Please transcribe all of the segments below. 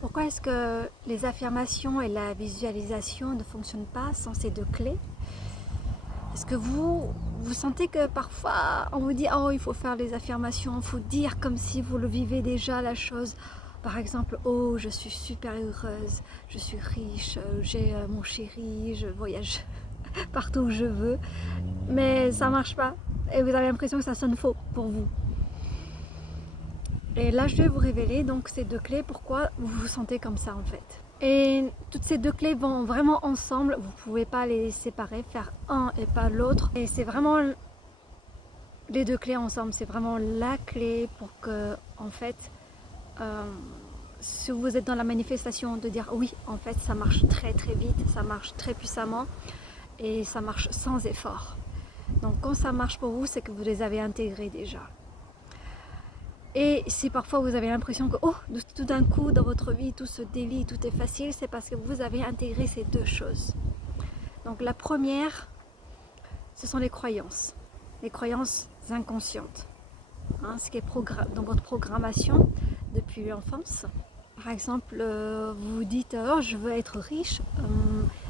Pourquoi est-ce que les affirmations et la visualisation ne fonctionnent pas sans ces deux clés? Est-ce que vous sentez que parfois on vous dit oh il faut faire les affirmations, il faut dire comme si vous le vivez déjà la chose. Par exemple, oh je suis super heureuse, je suis riche, j'ai mon chéri, je voyage partout où je veux. Mais ça marche pas et vous avez l'impression que ça sonne faux pour vous. Et là, je vais vous révéler donc ces deux clés, pourquoi vous vous sentez comme ça en fait. Et toutes ces deux clés vont vraiment ensemble, vous ne pouvez pas les séparer, faire un et pas l'autre. Et c'est vraiment les deux clés ensemble, c'est vraiment la clé pour que, en fait, si vous êtes dans la manifestation, de dire oui, en fait, ça marche très très vite, ça marche très puissamment et ça marche sans effort. Donc quand ça marche pour vous, c'est que vous les avez intégrés déjà. Et si parfois vous avez l'impression que oh, tout d'un coup dans votre vie tout se délie, tout est facile, c'est parce que vous avez intégré ces deux choses. Donc la première, ce sont les croyances inconscientes, hein, ce qui est dans votre programmation depuis l'enfance. Par exemple, vous vous dites oh, je veux être riche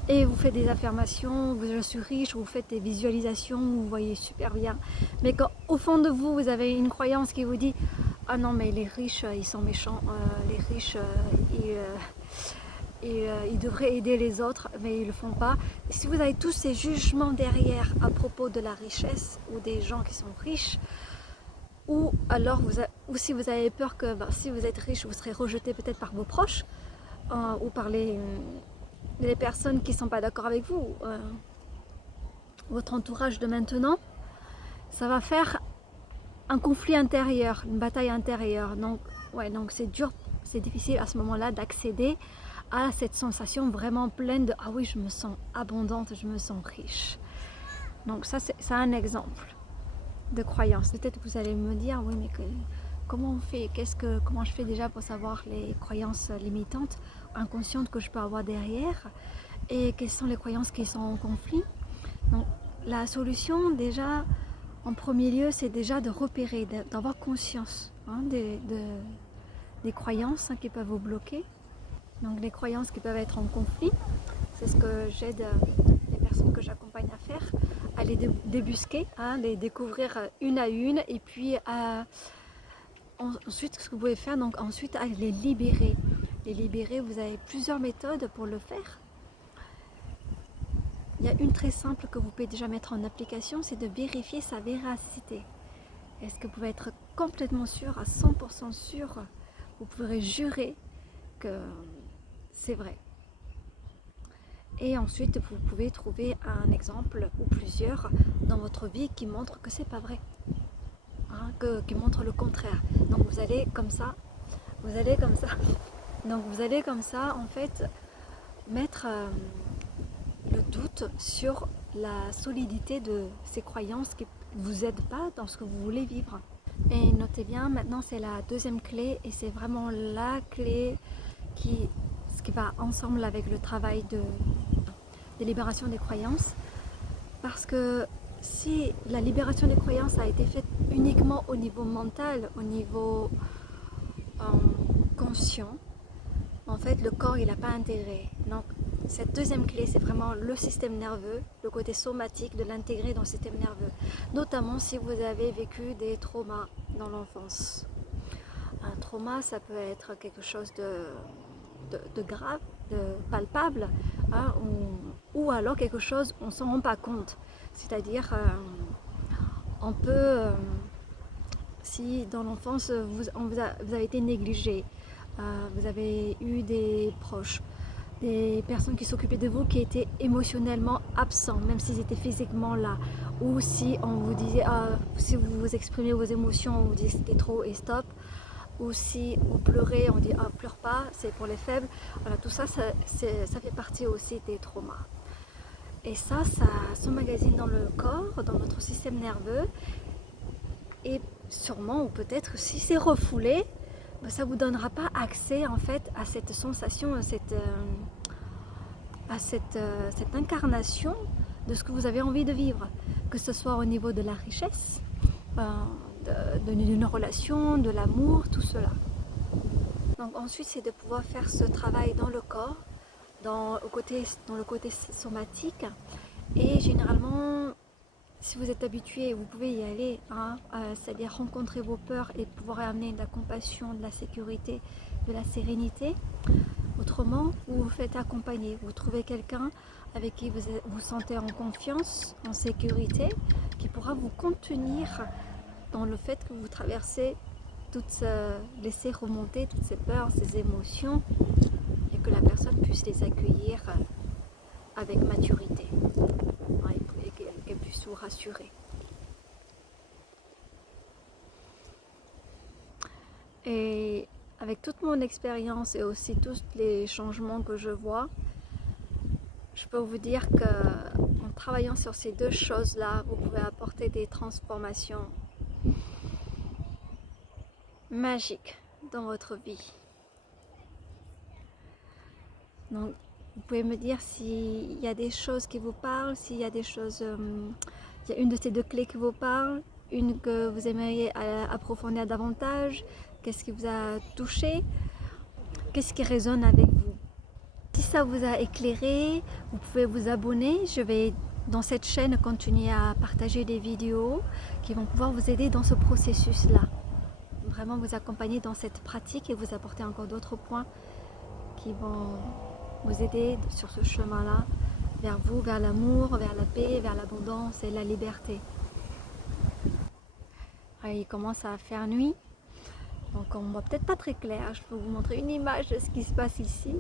et vous faites des affirmations, je suis riche, vous faites des visualisations, vous voyez super bien. Mais quand au fond de vous, vous avez une croyance qui vous dit ah non mais les riches ils sont méchants, les riches ils devraient aider les autres mais ils ne le font pas. Et si vous avez tous ces jugements derrière à propos de la richesse ou des gens qui sont riches, ou alors ou si vous avez peur que si vous êtes riche vous serez rejeté peut-être par vos proches ou par les personnes qui ne sont pas d'accord avec vous, votre entourage de maintenant, ça va faire un conflit intérieur, une bataille intérieure. Donc, ouais, donc c'est dur, c'est difficile à ce moment-là d'accéder à cette sensation vraiment pleine de ah oui, je me sens abondante, je me sens riche. Donc ça, c'est un exemple de croyance. Peut-être que vous allez me dire oui, mais comment on fait, comment je fais déjà pour savoir les croyances limitantes, inconscientes que je peux avoir derrière, et quelles sont les croyances qui sont en conflit. Donc la solution déjà, en premier lieu, c'est déjà de repérer, d'avoir conscience des croyances qui peuvent vous bloquer. Donc les croyances qui peuvent être en conflit, c'est ce que j'aide les personnes que j'accompagne à faire, à les débusquer, les découvrir une à une, et puis ensuite ce que vous pouvez faire, donc ensuite à les libérer. Les libérer, vous avez plusieurs méthodes pour le faire. Il y a une très simple que vous pouvez déjà mettre en application, c'est de vérifier sa véracité. Est-ce que vous pouvez être complètement sûr, à 100% sûr, vous pourrez jurer que c'est vrai. Et ensuite, vous pouvez trouver un exemple ou plusieurs dans votre vie qui montrent que c'est pas vrai, qui montrent le contraire. Donc vous allez comme ça, Donc vous allez comme ça, en fait, mettre le doute sur la solidité de ces croyances qui ne vous aident pas dans ce que vous voulez vivre. Et notez bien, maintenant c'est la deuxième clé, et c'est vraiment la clé ce qui va ensemble avec le travail de libération des croyances. Parce que si la libération des croyances a été faite uniquement au niveau mental, au niveau conscient, en fait le corps il n'a pas intégré. Donc cette deuxième clé, c'est vraiment le système nerveux, le côté somatique, de l'intégrer dans le système nerveux, notamment si vous avez vécu des traumas dans l'enfance. Un trauma, ça peut être quelque chose de grave, de palpable, ou alors quelque chose on ne s'en rend pas compte. C'est-à-dire, on peut, si dans l'enfance vous avez été négligé, vous avez eu des proches, des personnes qui s'occupaient de vous qui étaient émotionnellement absents, même s'ils étaient physiquement là, ou si on vous disait, si vous exprimez vos émotions, on vous dit c'était trop et stop, ou si vous pleurez, on dit pleure pas, c'est pour les faibles. Voilà, tout ça, ça fait partie aussi des traumas. Et ça s'emmagasine dans le corps, dans notre système nerveux, et sûrement, ou peut-être si c'est refoulé, ça ne vous donnera pas accès en fait à cette sensation, à cette incarnation de ce que vous avez envie de vivre, que ce soit au niveau de la richesse, d'une relation, de l'amour, tout cela. Donc ensuite, c'est de pouvoir faire ce travail dans le corps, dans le côté somatique. Et généralement, si vous êtes habitué, vous pouvez y aller, hein, c'est-à-dire rencontrer vos peurs et pouvoir amener de la compassion, de la sécurité, de la sérénité. Autrement, vous vous faites accompagner, vous trouvez quelqu'un avec qui vous vous sentez en confiance, en sécurité, qui pourra vous contenir dans le fait que vous traversez laisser remonter toutes ces peurs, ces émotions, et que la personne puisse les accueillir avec maturité, hein, et qu'elle puisse vous rassurer. Et avec toute mon expérience et aussi tous les changements que je vois, je peux vous dire qu'en travaillant sur ces deux choses-là, vous pouvez apporter des transformations magiques dans votre vie. Donc, vous pouvez me dire s'il y a des choses qui vous parlent, s'il y a des choses, il y a une de ces deux clés qui vous parle, une que vous aimeriez approfondir davantage, qu'est-ce qui vous a touché, qu'est-ce qui résonne avec vous. Si ça vous a éclairé, vous pouvez vous abonner. Je vais dans cette chaîne continuer à partager des vidéos qui vont pouvoir vous aider dans ce processus-là. Vraiment vous accompagner dans cette pratique et vous apporter encore d'autres points qui vont vous aider sur ce chemin-là, vers vous, vers l'amour, vers la paix, vers l'abondance et la liberté. Il commence à faire nuit, donc on ne voit peut-être pas très clair. Je peux vous montrer une image de ce qui se passe ici.